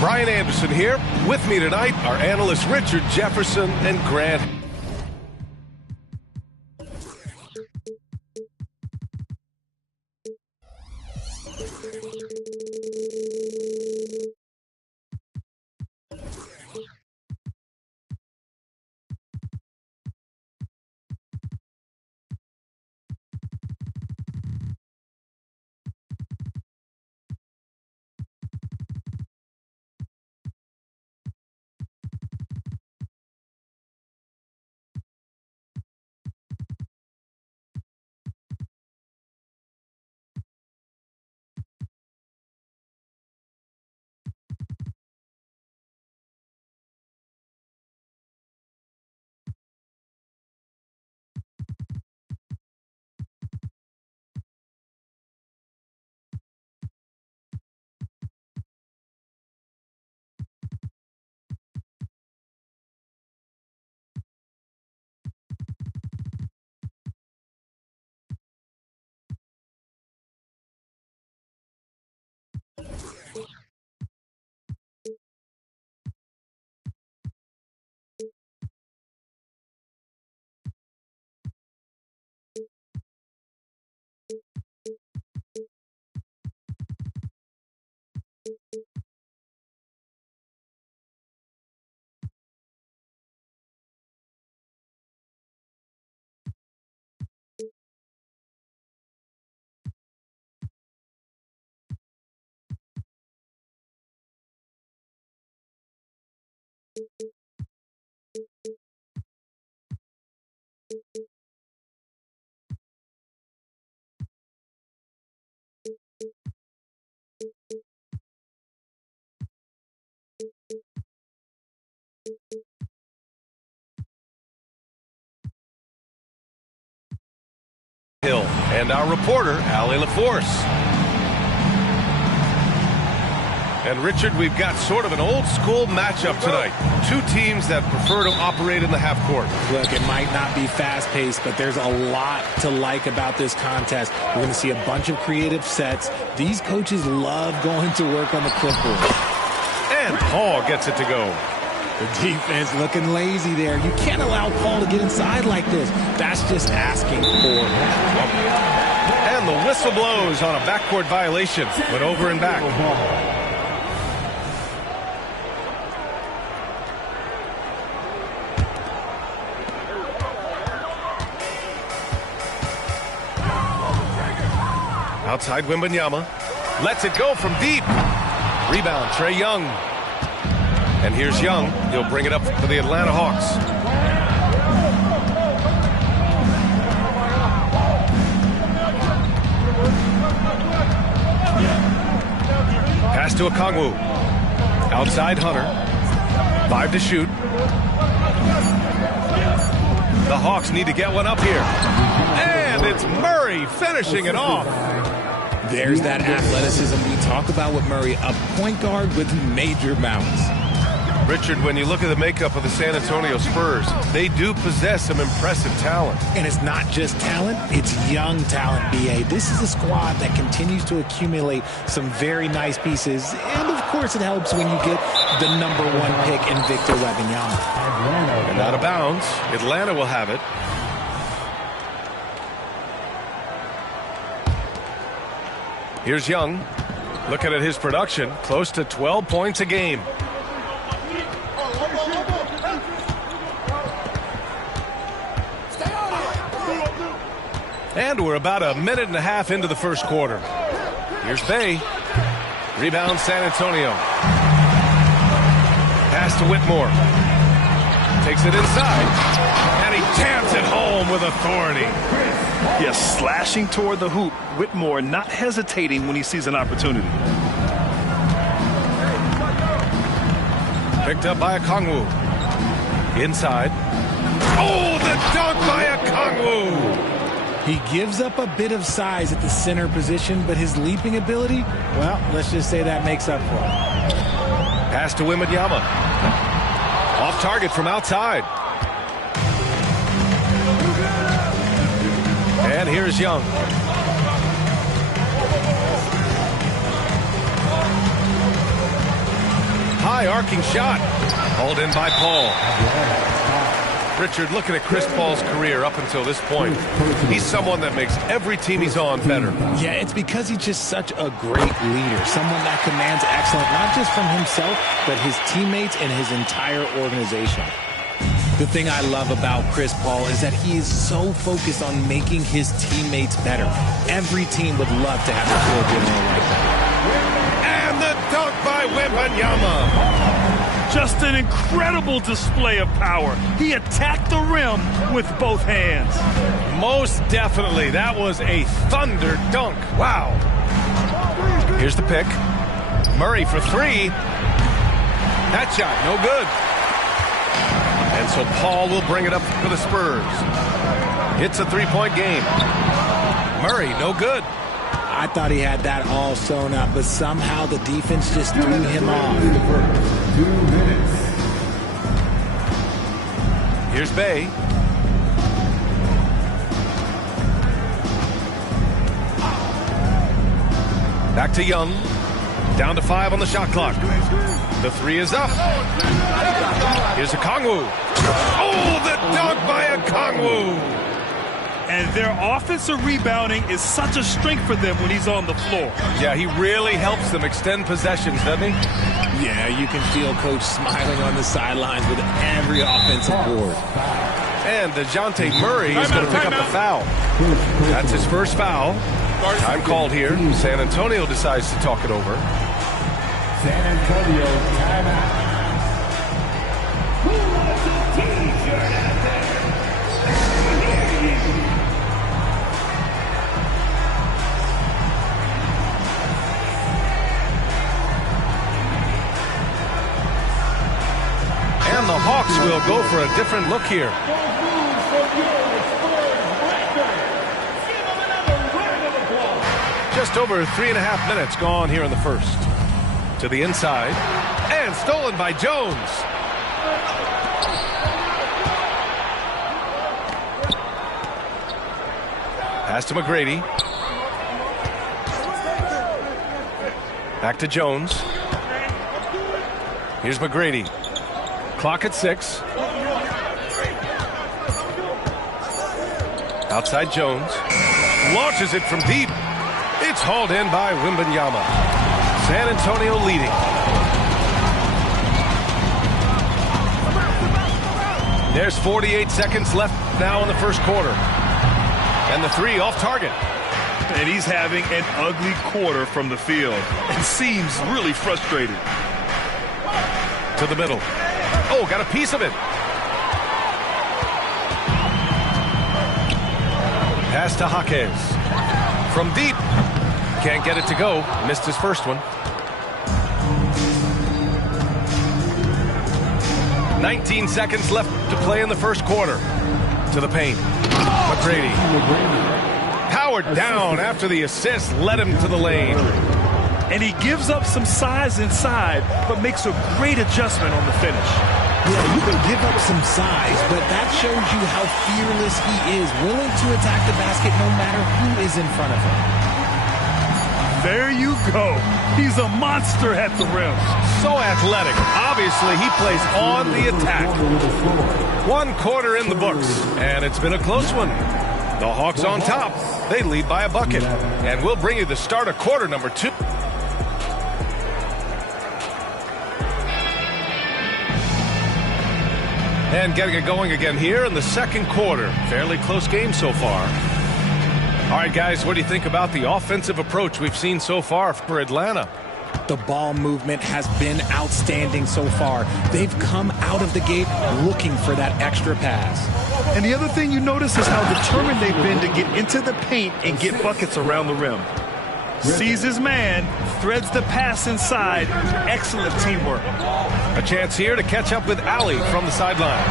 Brian Anderson here. With me tonight are analysts Richard Jefferson and Grant. Hill and our reporter, Allie LaForce. And Richard, we've got sort of an old-school matchup tonight. Two teams that prefer to operate in the half court. Look, it might not be fast-paced, but there's a lot to like about this contest. We're going to see a bunch of creative sets. These coaches love going to work on the clipboard. And Paul gets it to go. The defense looking lazy there. You can't allow Paul to get inside like this. That's just asking for trouble. And the whistle blows on a backcourt violation. Went over and back. Outside Wembanyama. Lets it go from deep. Rebound, Trae Young. And here's Young. He'll bring it up for the Atlanta Hawks. Pass to Okongwu. Outside Hunter. 5 to shoot. The Hawks need to get one up here. And it's Murray finishing it off. There's that athleticism we talk about with Murray, a point guard with major bounce. Richard, when you look at the makeup of the San Antonio Spurs, they do possess some impressive talent. And it's not just talent, it's young talent, B.A. This is a squad that continues to accumulate some very nice pieces. And, of course, it helps when you get the #1 pick in Victor Wembanyama. And out of bounds, Atlanta will have it. Here's Young. Looking at his production, close to 12 points a game. And we're about a minute and a half into the first quarter. Here's Bay. Rebound San Antonio. Pass to Whitmore. Takes it inside. And he jams it home with authority. Yes, slashing toward the hoop. Whitmore not hesitating when he sees an opportunity. Picked up by Okongwu. Inside. Oh, the dunk by Okongwu! He gives up a bit of size at the center position, but his leaping ability, well, let's just say that makes up for it. Pass to Wembanyama. Off target from outside. And here's Young. high arcing shot. Hauled in by Paul. Richard, looking at Chris Paul's career up until this point, he's someone that makes every team he's on better. Yeah, it's because he's just such a great leader, someone that commands excellence, not just from himself, but his teammates and his entire organization. The thing I love about Chris Paul is that he is so focused on making his teammates better. Every team would love to have a floor general like that. And the dunk by Wembanyama. Just an incredible display of power. He attacked the rim with both hands. Most definitely. That was a thunder dunk. Wow. Here's the pick. Murray for three. That shot, no good. And so Paul will bring it up for the Spurs. It's a three-point game. Murray, no good. I thought he had that all sewn up, but somehow the defense just threw him off. 2 minutes. Here's Bay. Back to Young. Down to 5 on the shot clock. The three is up. Here's Okongwu. Oh, the dunk by Okongwu. And their offensive rebounding is such a strength for them when he's on the floor. Yeah, he really helps them extend possessions, doesn't he? Yeah, you can feel Coach smiling on the sidelines with every offensive board. And DeJounte Murray is going to pick up the foul. That's his first foul. Time called here. San Antonio decides to talk it over. San Antonio timeout. Who wants a t-shirt out there? And the Hawks will go for a different look here. Just over 3.5 minutes gone here in the first. To the inside. And stolen by Jones. Pass to McGrady. Back to Jones. Here's McGrady. Clock at 6. Outside Jones. Launches it from deep. It's hauled in by Wembanyama. San Antonio leading. There's 48 seconds left now in the first quarter. And the three off target. And he's having an ugly quarter from the field. And seems really frustrated. To the middle. Oh, got a piece of it. Pass to Jaquez. From deep. Can't get it to go. Missed his first one. 19 seconds left to play in the first quarter. To the paint. McGrady. Powered down after the assist led him to the lane. And he gives up some size inside, but makes a great adjustment on the finish. Yeah, you can give up some size, but that shows you how fearless he is, willing to attack the basket no matter who is in front of him. There you go. He's a monster at the rim. So athletic. Obviously, he plays on the attack. 1 quarter in the books, and it's been a close one. The Hawks on top. They lead by a bucket. And we'll bring you the start of quarter number 2. And getting it going again here in the second quarter. Fairly close game so far. All right, guys, what do you think about the offensive approach we've seen so far for Atlanta? The ball movement has been outstanding so far. They've come out of the gate looking for that extra pass. And the other thing you notice is how determined they've been to get into the paint and get buckets around the rim. Sees his man, threads the pass inside. Excellent teamwork. A chance here to catch up with Allie from the sideline.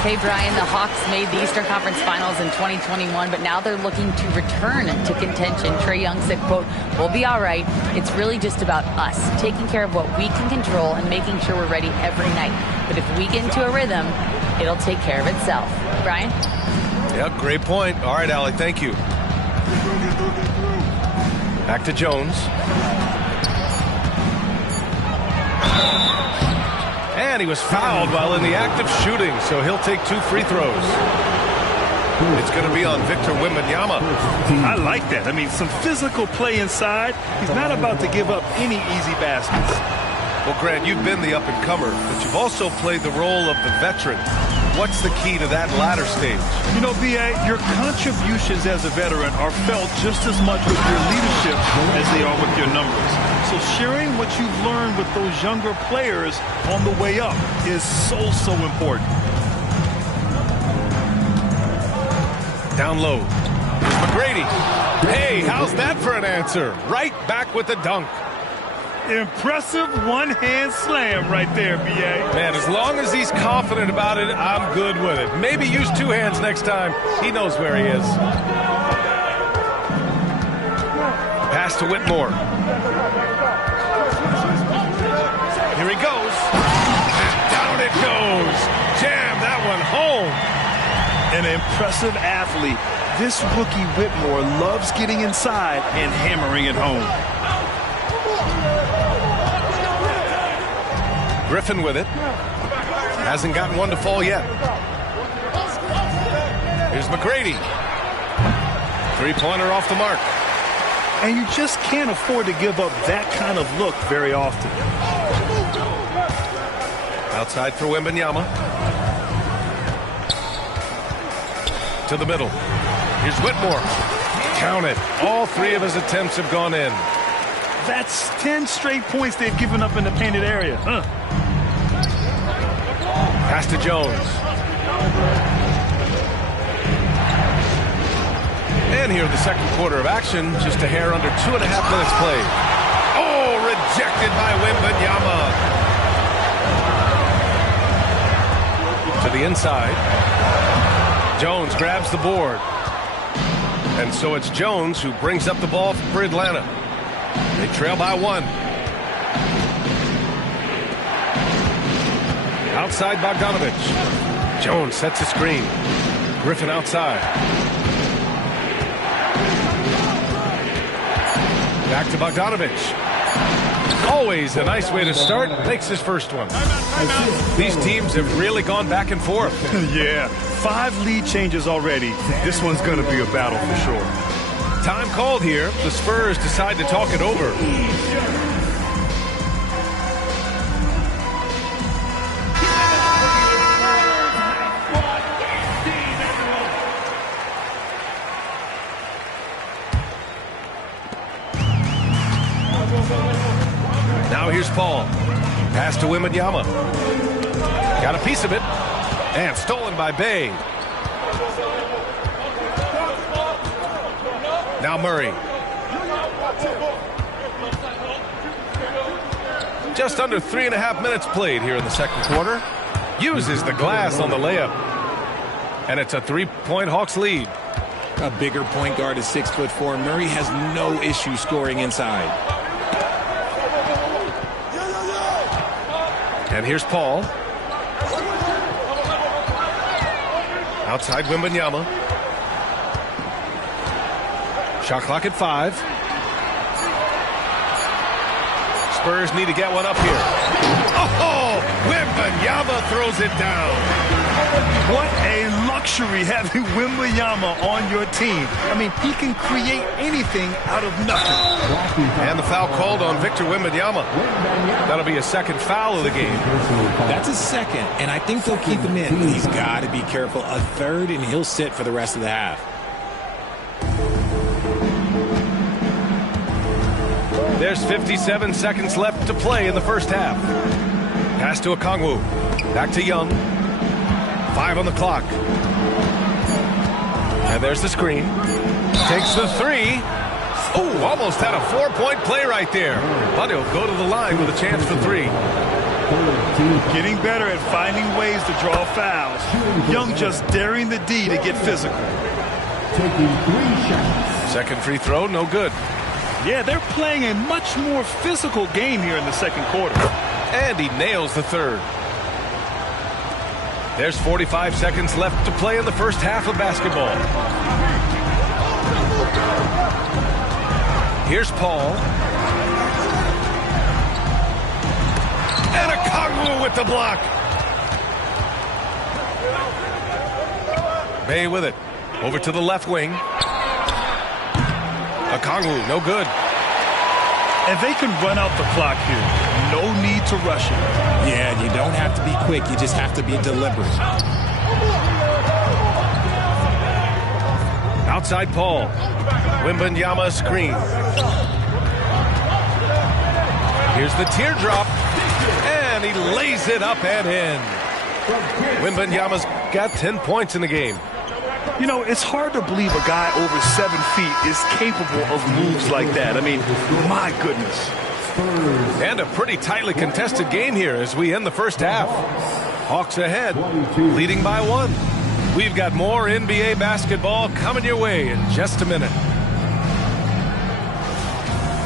Hey, Brian, the Hawks made the Eastern Conference Finals in 2021, but now they're looking to return to contention. Trae Young said, quote, "We'll be all right. It's really just about us, taking care of what we can control and making sure we're ready every night. But if we get into a rhythm, it'll take care of itself." Brian? Yeah, great point. All right, Allie, thank you. Back to Jones. And he was fouled while in the act of shooting, so he'll take 2 free throws. It's going to be on Victor Wembanyama. I like that. I mean, some physical play inside. He's not about to give up any easy baskets. Well, Grant, you've been the up-and-comer, but you've also played the role of the veteran. What's the key to that latter stage? You know, B.A., your contributions as a veteran are felt just as much with your leadership as they are with your numbers. So sharing what you've learned with those younger players on the way up is so important. Down low. Here's McGrady. Hey, how's that for an answer? Right back with the dunk. Impressive one-hand slam right there, B.A. Man, as long as he's confident about it, I'm good with it. Maybe use 2 hands next time. He knows where he is. Pass to Whitmore. Here he goes. And down it goes. Jam that one home. An impressive athlete. This rookie Whitmore loves getting inside and hammering it home. Griffin with it. Hasn't gotten one to fall yet. Here's McGrady. 3-pointer off the mark. And you just can't afford to give up that kind of look very often. Outside for Wembanyama. To the middle. Here's Whitmore. Count it. All 3 of his attempts have gone in. That's 10 straight points they've given up in the painted area. Pass to Jones. And here the second quarter of action. Just a hair under 2.5 minutes played. Oh, rejected by Wembanyama. To the inside. Jones grabs the board. And so it's Jones who brings up the ball for Atlanta. They trail by 1. Outside Bogdanovich. Jones sets a screen. Griffin outside. Back to Bogdanovich. Always a nice way to start. Makes his first one. These teams have really gone back and forth. Yeah, 5 lead changes already. This one's going to be a battle for sure. Time called here. The Spurs decide to talk it over. Now here's Paul. Pass to Wembanyama. Got a piece of it. And stolen by Bay. Now Murray. Just under 3.5 minutes played here in the second quarter. Uses the glass on the layup. And it's a 3-point Hawks lead. A bigger point guard is 6'4". Murray has no issue scoring inside. And here's Paul. Outside Wembanyama. Shot clock at 5. Spurs need to get one up here. Oh, Wembanyama throws it down. What a luxury having Wembanyama on your team. I mean, he can create anything out of nothing. And the foul called on Victor Wembanyama. That'll be a second foul of the game. That's a second, and I think they'll keep him in. But he's got to be careful. A third, and he'll sit for the rest of the half. There's 57 seconds left to play in the first half. Pass to Okongwu. Back to Young. 5 on the clock. And there's the screen. Takes the 3. Oh, almost had a 4-point play right there. But he'll go to the line with a chance for 3. Getting better at finding ways to draw fouls. Young just daring the D to get physical. Taking 3 shots. Second free throw, no good. Yeah, they're playing a much more physical game here in the second quarter. And he nails the third. There's 45 seconds left to play in the first half of basketball. Here's Paul. And Okongwu with the block. Bay with it. Over to the left wing. Okongwu, no good. And they can run out the clock here. No need to rush it. Yeah, you don't have to be quick. You just have to be deliberate. Outside Paul. Wembanyama screen. Here's the teardrop. And he lays it up and in. Wembanyama's got 10 points in the game. You know, it's hard to believe a guy over 7 feet is capable of moves like that. I mean, my goodness. And a pretty tightly contested game here as we end the first half. Hawks ahead, leading by 1. We've got more NBA basketball coming your way in just a minute.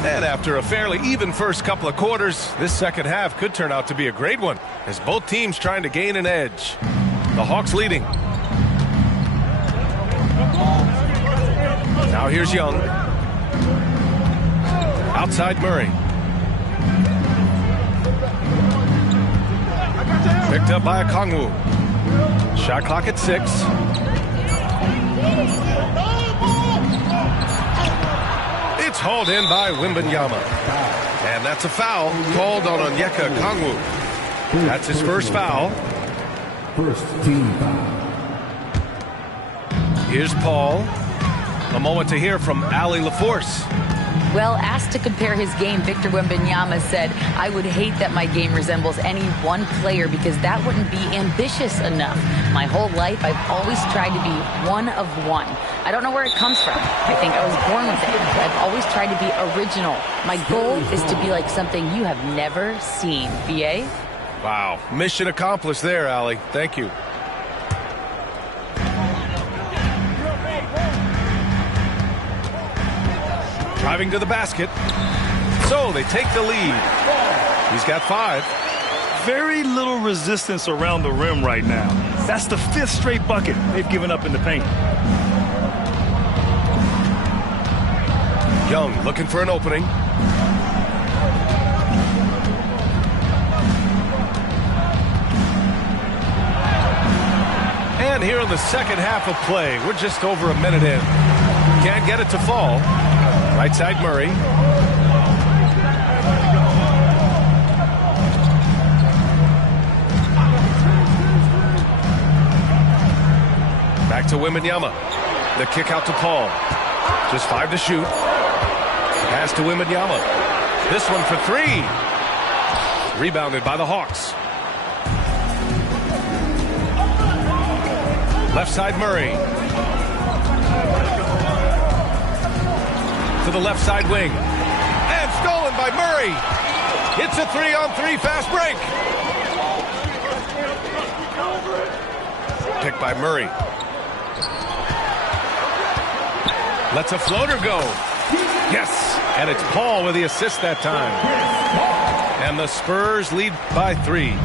And after a fairly even first couple of quarters, this second half could turn out to be a great one as both teams trying to gain an edge. The Hawks leading. Now here's Young. Outside Murray. Picked up by Okongwu. Shot clock at 6. It's hauled in by Wembanyama. And that's a foul called on Onyeka Okongwu. That's his first foul. First team foul. Here's Paul. A moment to hear from Allie LaForce. Well, asked to compare his game, Victor Wembanyama said, "I would hate that my game resembles any one player because that wouldn't be ambitious enough. My whole life, I've always tried to be one of one. I don't know where it comes from. I think I was born with it. I've always tried to be original. My goal is to be like something you have never seen." BA? Wow. Mission accomplished there, Allie. Thank you. Driving to the basket. So they take the lead. He's got 5. Very little resistance around the rim right now. That's the 5th straight bucket they've given up in the paint. Young looking for an opening. And here in the second half of play, we're just over a minute in. Can't get it to fall. Right side Murray. Back to Wembanyama. The kick out to Paul. Just 5 to shoot. Pass to Wembanyama. This one for 3. Rebounded by the Hawks. Left side Murray. To the left side wing. And stolen by Murray. It's a 3-on-3 fast break. Picked by Murray. Lets a floater go. Yes. And it's Paul with the assist that time. And the Spurs lead by 3.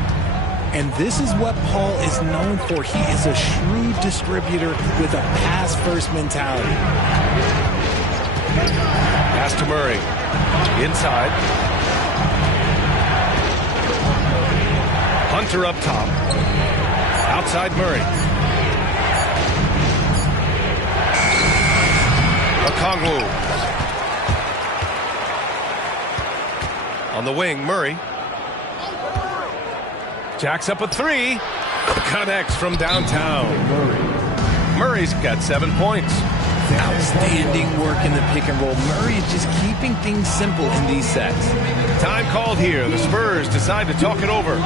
And this is what Paul is known for. He is a shrewd distributor with a pass-first mentality. Pass to Murray. Inside. Hunter up top. Outside Murray. Okongwu. On the wing, Murray. Jacks up a 3. Connects from downtown. Murray's got 7 points. Outstanding work in the pick and roll. Murray is just keeping things simple in these sets. Time called here. The Spurs decide to talk it over.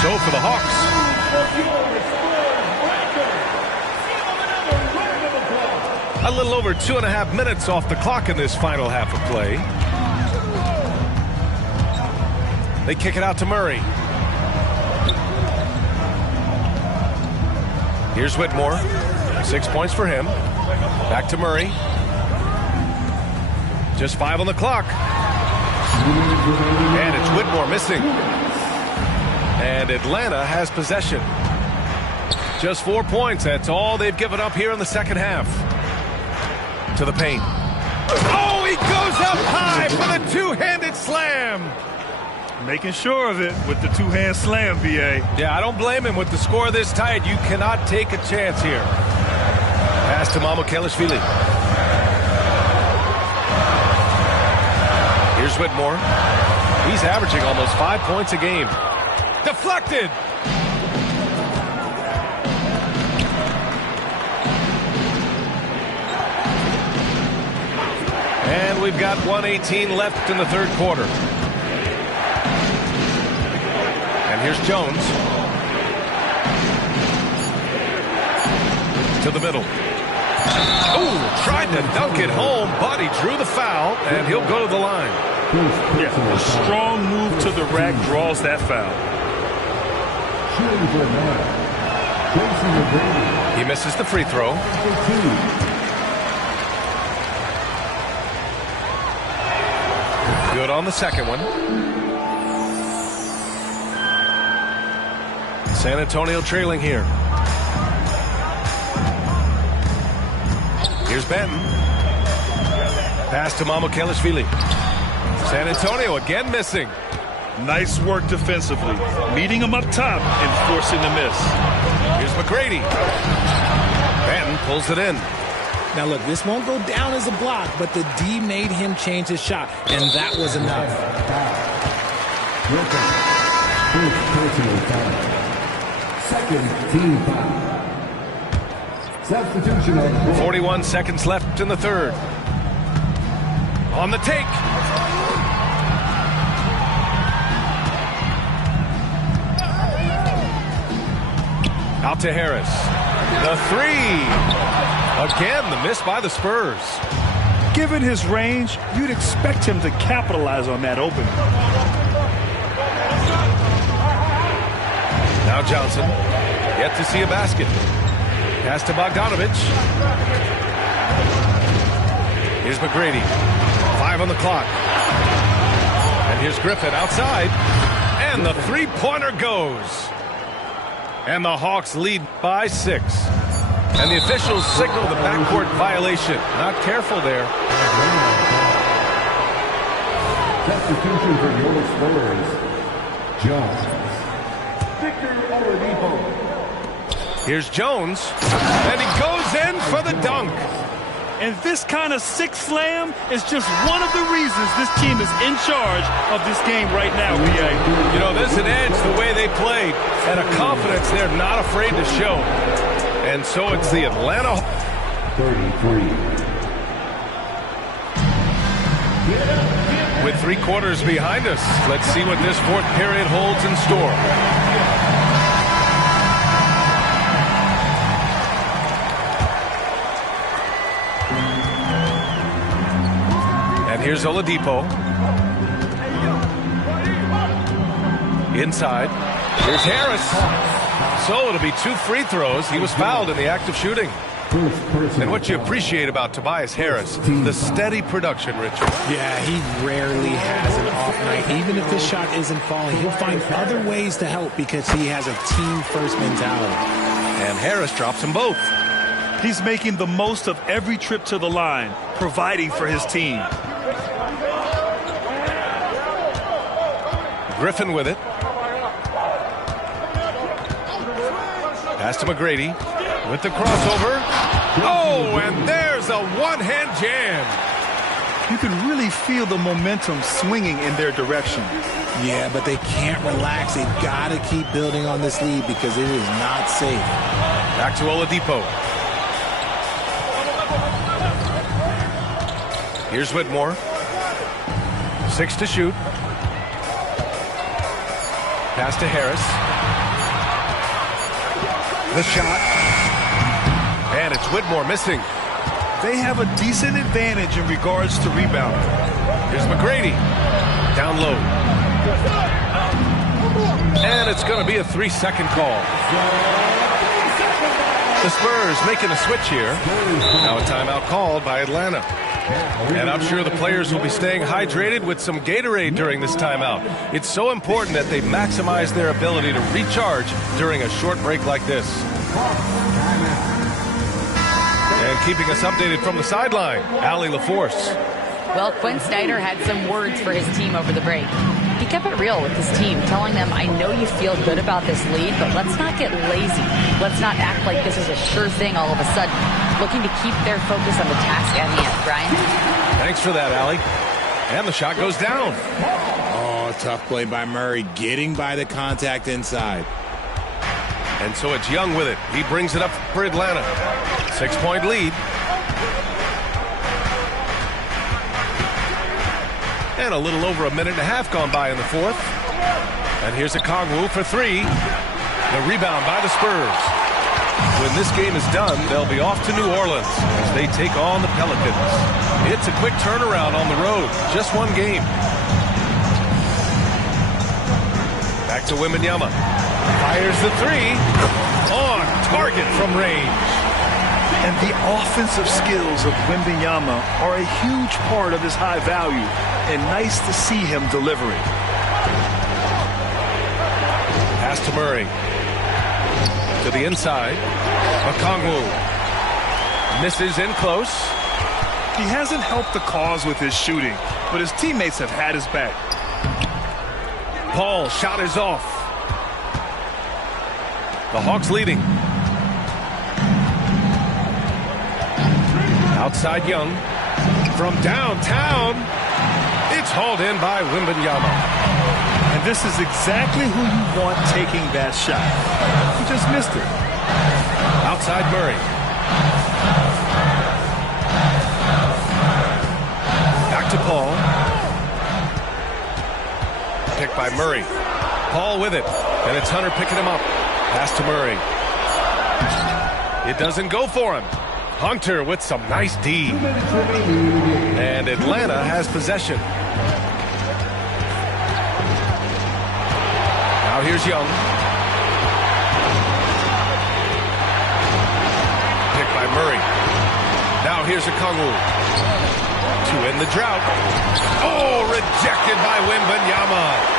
So for the Hawks. A little over 2.5 minutes off the clock in this final half of play. They kick it out to Murray. Here's Whitmore. 6 points for him. Back to Murray. Just 5 on the clock. And it's Whitmore missing. And Atlanta has possession. Just 4 points. That's all they've given up here in the second half. To the paint. Oh, he goes up high for the two-handed slam. Making sure of it with the two-hand slam, B.A. Yeah, I don't blame him. With the score this tight, you cannot take a chance here. Pass to Mamukelashvili. Here's Whitmore. He's averaging almost 5 points a game. Deflected. And we've got 1:18 left in the third quarter. And here's Jones. To the middle. Oh, tried to dunk it home, but he drew the foul, and he'll go to the line. Yeah, a strong move to the rack draws that foul. He misses the free throw. Good on the second one. San Antonio trailing here. Here's Benton. Pass to Mamukelashvili. San Antonio again missing. Nice work defensively. Meeting him up top and forcing the miss. Here's McGrady. Benton pulls it in. Now, look, this won't go down as a block, but the D made him change his shot, and that was enough. Second team foul. Substitution of 41 seconds left in the third. On the take. Out to Harris. The three. Again, the miss by the Spurs. Given his range, you'd expect him to capitalize on that opening. Now Johnson. Yet to see a basket. Pass to Bogdanovich. Here's McGrady. 5 on the clock. And here's Griffin outside. And the three-pointer goes. And the Hawks lead by 6. And the officials signal the backcourt violation. Not careful there. substitution for your Spurs. Jones. Victor Oladipo. Here's Jones, and he goes in for the dunk. And this kind of sick slam is just one of the reasons this team is in charge of this game right now, B.A. You know, there's an edge the way they played and a confidence they're not afraid to show. And so it's the Atlanta 33. with 3 quarters behind us. Let's see what this fourth period holds in store. And here's Oladipo. Inside. Here's Harris. So it'll be 2 free throws. He was fouled in the act of shooting. And what you appreciate about Tobias Harris, the steady production, Richard. Yeah, he rarely has an off night. Even if his shot isn't falling, he'll find other ways to help because he has a team-first mentality. And Harris drops them both. He's making the most of every trip to the line, providing for his team. Griffin with it. Pass to McGrady with the crossover. Oh, and there's a one-hand jam. You can really feel the momentum swinging in their direction. Yeah, but they can't relax. They've got to keep building on this lead because it is not safe. Back to Oladipo. Here's Whitmore. 6 to shoot. Pass to Harris. The shot. And it's Whitmore missing. They have a decent advantage in regards to rebounding. Here's McGrady. Down low. And it's going to be a 3-second call. The Spurs making a switch here. Now a timeout called by Atlanta. And I'm sure the players will be staying hydrated with some Gatorade during this timeout. It's so important that they maximize their ability to recharge during a short break like this. And keeping us updated from the sideline, Allie LaForce. Well, Quinn Snyder had some words for his team over the break. He kept it real with his team, telling them, I know you feel good about this lead, but let's not get lazy. Let's not act like this is a sure thing all of a sudden. Looking to keep their focus on the task at hand. Brian? Thanks for that, Allie. And the shot goes down. Oh, tough play by Murray, getting by the contact inside. And so it's Young with it. He brings it up for Atlanta. 6-point lead. And a little over a minute and a half gone by in the fourth. And here's Okongwu for three. The rebound by the Spurs. When this game is done, they'll be off to New Orleans as they take on the Pelicans. It's a quick turnaround on the road. Just one game. Back to Wembanyama. Fires the three. On target from range. And the offensive skills of Wembanyama are a huge part of his high value. And nice to see him delivering. Pass to Murray. To the inside. Okongwu. Misses in close. He hasn't helped the cause with his shooting, but his teammates have had his back. Paul, shot is off. The Hawks leading. Outside Young. From downtown. It's hauled in by Wembanyama. And this is exactly who you want taking that shot. He just missed it. Outside Murray. Back to Paul. Picked by Murray. Paul with it. And it's Hunter picking him up. Pass to Murray. It doesn't go for him. Hunter with some nice D. And Atlanta has possession. Now here's Young. Picked by Murray. Now here's Okongwu. To end the drought. Oh, rejected by Wembanyama.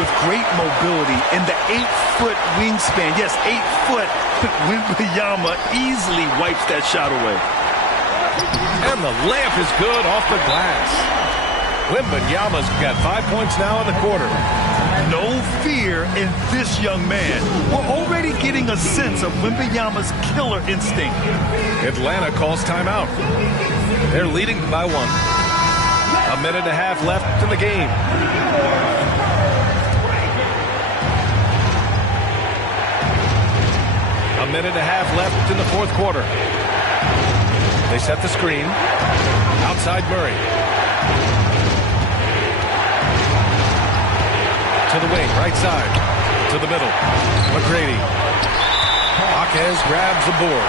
With great mobility and the 8-foot wingspan. Yes, 8 foot. Wembanyama easily wipes that shot away. And the layup is good off the glass. Wembanyama's got 5 points now in the quarter. No fear in this young man. We're already getting a sense of Wembanyama's killer instinct. Atlanta calls timeout. They're leading by 1. A minute and a half left in the game. A minute and a half left in the fourth quarter. They set the screen. Outside Murray. To the wing, right side. To the middle. McGrady. Jaquez grabs the board.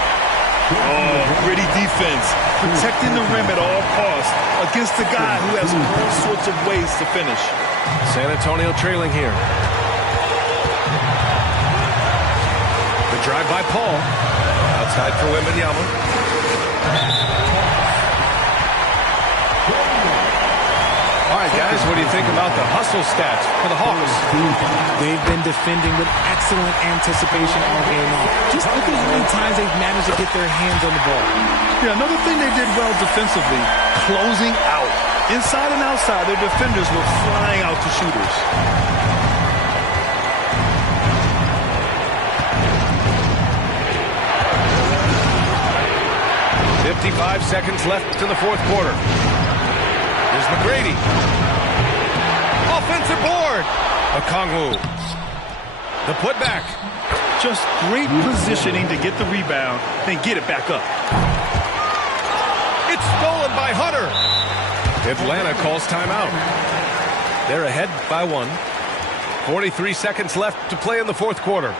Oh, gritty defense. Protecting the rim at all costs against a guy who has all sorts of ways to finish. San Antonio trailing here. The drive by Paul. Outside for Wembanyama. All right, guys, what do you think about the hustle stats for the Hawks? They've been defending with excellent anticipation all game long. Just look at how many times they've managed to get their hands on the ball. Yeah, another thing they did well defensively, closing out. Inside and outside, their defenders were flying out to shooters. 55 seconds left in the fourth quarter. Here's McGrady. Offensive board. Okongwu. The putback. Just great positioning to get the rebound, then get it back up. It's stolen by Hunter. Atlanta calls timeout. They're ahead by 1. 43 seconds left to play in the fourth quarter.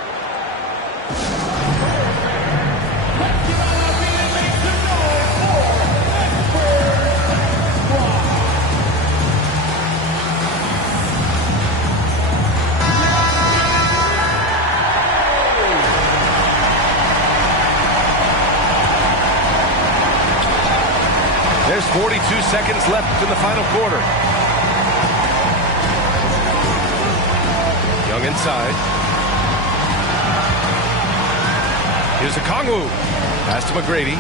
There's 40 22 seconds left in the final quarter. Young inside. Here's Okongwu. Pass to McGrady.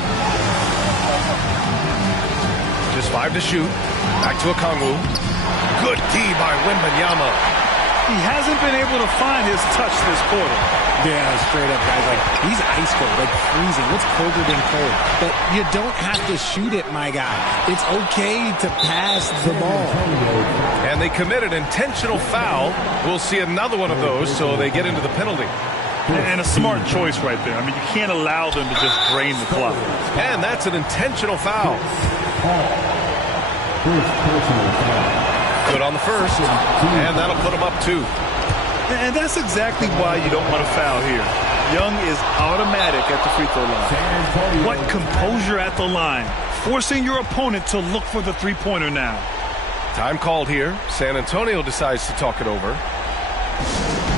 Just 5 to shoot. Back to Okongwu. Good D by Wembanyama. He hasn't been able to find his touch this quarter. Yeah, straight up, guys. Like, he's ice cold, like freezing. What's colder than cold? But you don't have to shoot it, my guy. It's okay to pass the ball. And they commit an intentional foul. We'll see another one of those, so they get into the penalty. And a smart choice right there. I mean, you can't allow them to just drain the clock. And that's an intentional foul. Good on the first, and that'll put him up 2. And that's exactly why you don't want to foul here. Young is automatic at the free throw line. What composure at the line, forcing your opponent to look for the three-pointer now. Time called here. San Antonio decides to talk it over.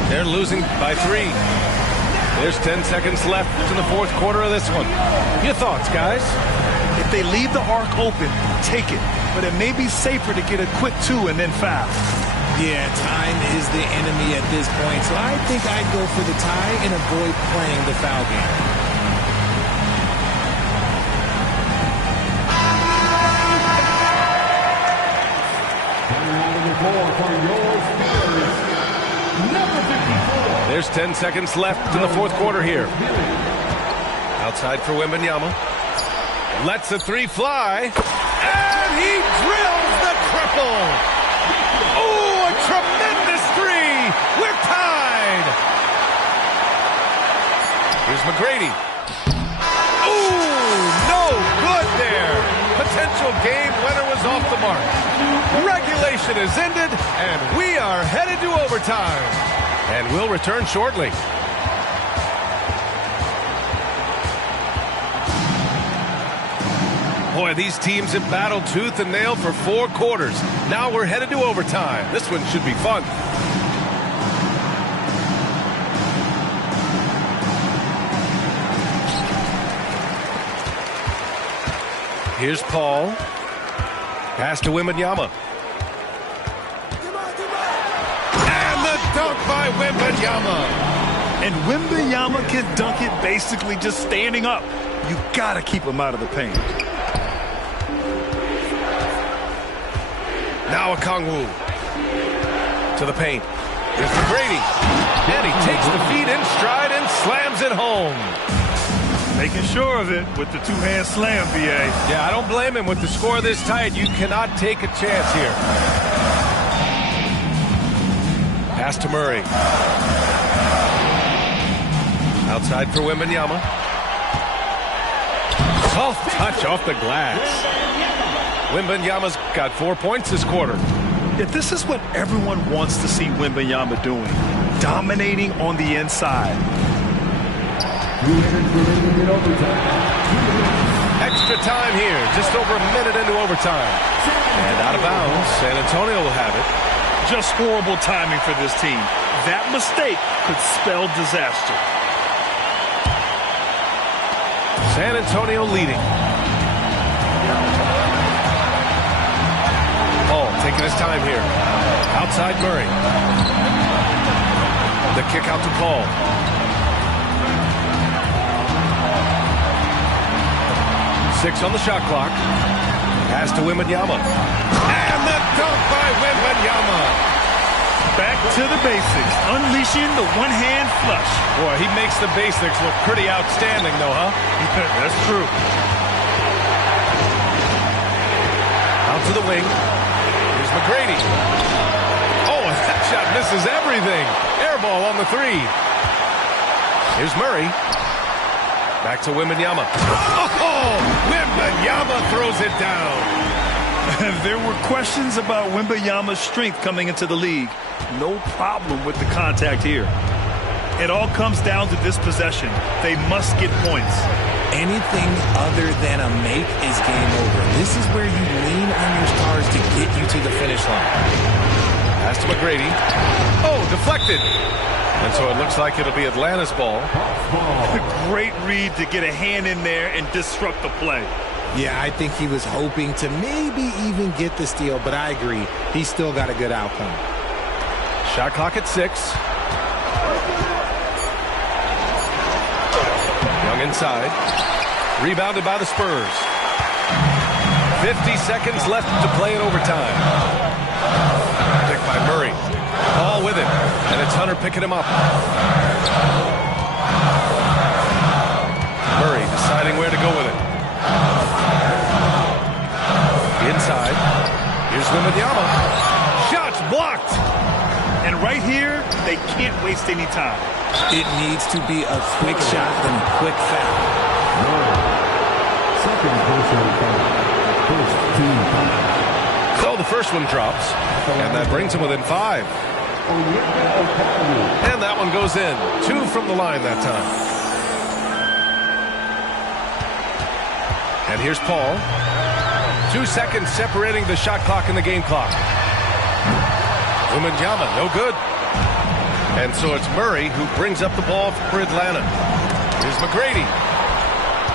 They're losing by 3. There's 10 seconds left in the fourth quarter of this one. Your thoughts, guys? If they leave the arc open, take it. But it may be safer to get a quick 2 and then foul. Yeah, time is the enemy at this point, so I think I'd go for the tie and avoid playing the foul game. There's 10 seconds left in the fourth quarter here. Outside for Wembanyama. Lets the 3 fly. And he drills the triple. Oh, a tremendous 3. We're tied. Here's McGrady. Oh, no good there. Potential game winner was off the mark. Regulation is ended, and we are headed to overtime. And we'll return shortly. Boy, these teams have battled tooth and nail for 4 quarters. Now we're headed to overtime. This one should be fun. Here's Paul. Pass to Wembanyama. And the dunk by Wembanyama. And Wembanyama can dunk it basically just standing up. You got to keep him out of the paint. Now Okongwu to the paint. Here's McGrady. And he takes the feet in stride and slams it home. Making sure of it with the 2-hand slam, B.A. Yeah, I don't blame him. With the score this tight, you cannot take a chance here. Pass to Murray. Outside for Wembanyama. Soft touch off the glass. Wembanyama's got 4 points this quarter. Yeah, this is what everyone wants to see Wembanyama doing. Dominating on the inside. Extra time here, just over a minute into overtime. And out of bounds, San Antonio will have it. Just horrible timing for this team. That mistake could spell disaster. San Antonio leading. Paul taking his time here. Outside Murray. The kick out to Paul. Six on the shot clock. Pass to Wembanyama. And the dunk by Wembanyama. Back to the basics. Unleashing the one-hand flush. Boy, he makes the basics look pretty outstanding, though, huh? That's true. Out to the wing. Here's McGrady. Oh, that shot misses everything. Air ball on the 3. Here's Murray. Back to Wembanyama. Oh, Wembanyama throws it down. There were questions about Wembanyama's strength coming into the league. No problem with the contact here. It all comes down to this possession. They must get points. Anything other than a make is game over. This is where you lean on your stars to get you to the finish line. Pass to McGrady. Oh, deflected. And so it looks like it'll be Atlanta's ball. Great read to get a hand in there and disrupt the play. Yeah, I think he was hoping to maybe even get the steal, but I agree. He still got a good outcome. Shot clock at 6. Young inside. Rebounded by the Spurs. 50 seconds left to play in overtime. Picked by Murray. Ball with it, and it's Hunter picking him up. Murray deciding where to go with it. Inside. Here's Wembanyama. Shots blocked. And right here, they can't waste any time. It needs to be a quick shot and a quick foul. Second personal foul. First team foul. So the first one drops, and that brings him within 5. And that one goes in. 2 from the line that time. And here's Paul. 2 seconds separating the shot clock and the game clock. Wembanyama, no good. And so it's Murray who brings up the ball for Atlanta. Here's McGrady.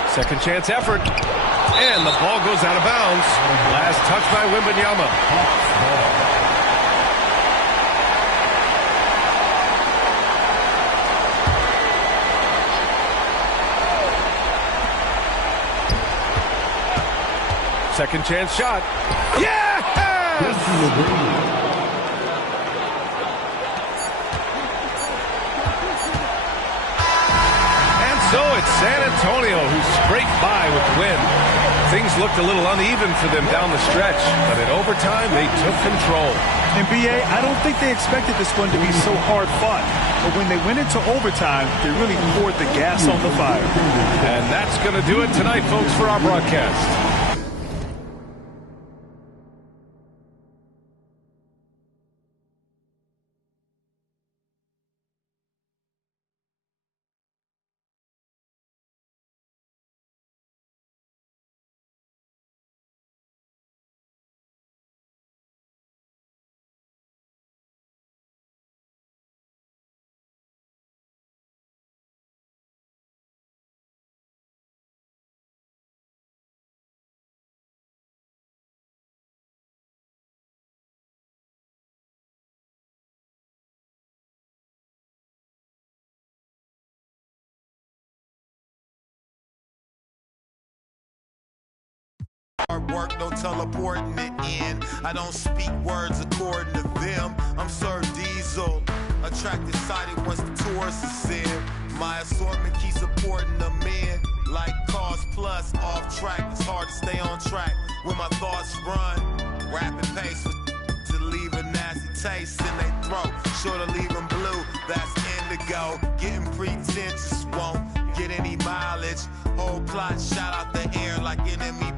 Second chance effort. And the ball goes out of bounds. Last touch by Wembanyama. Second chance shot. Yes! And so it's San Antonio who scraped by with the win. Things looked a little uneven for them down the stretch, but in overtime they took control. And B.A., I don't think they expected this one to be so hard fought. But when they went into overtime, they really poured the gas on the fire. And that's going to do it tonight, folks, for our broadcast. Hard work, no teleporting it in. I don't speak words according to them. I'm Sir Diesel, attracted sighted once the tourists is in. My assortment keeps supporting the men. Like Cars Plus, off track. It's hard to stay on track when my thoughts run. Rapid pace to leave a nasty taste in their throat. Sure to leave them blue, that's indigo. Getting pretentious won't get any mileage. Whole plot shot out the air like enemy